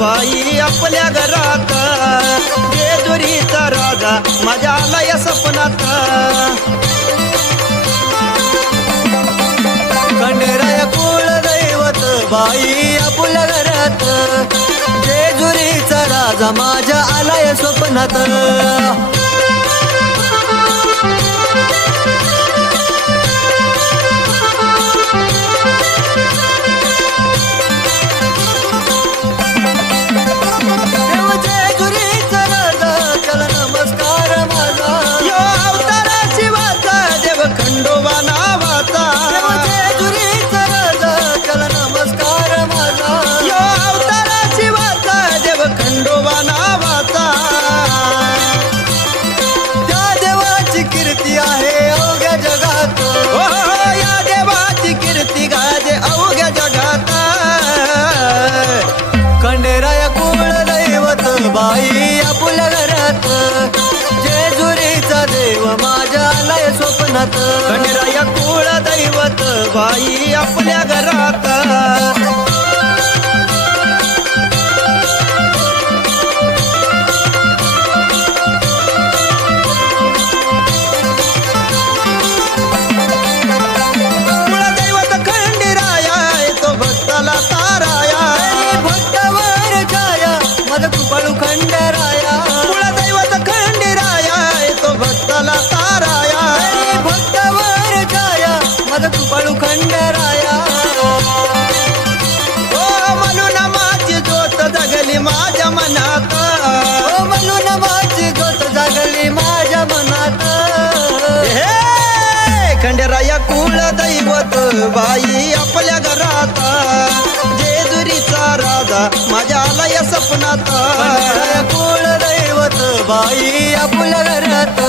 बाई आपल्या घरात, जेजुरीचा राजा माझ्या आला या सपनात. खंडेराया कुलदैवत बाई आपल्या घरात, जेजुरीचा राजा माझ्या आला या स्वप्नात. खंडेराया कुलदैवत बाई आपल्या घरात, जेजुरीचा देव माझ्या आलाय स्वप्नात. खंडेराया कुलदैवत बाई आपल्या घरात. कृपाळू खंडेराया कुलदैवत खंडेराया तो भक्ताला ताराया, भक्तावर छाया माझा कृपाळू खंडेराया. ओ म्हणून माझी ज्योत जगली माझ्या मनात, ओ म्हणून माझी ज्योत जगली माझ्या मनात. हे खंडेराया कुलदैवत बाई आपल्या घरात, जेजुरीचा राजा माझ्या आला या सपनात. कुलदैवत बाई आपल्या घरात.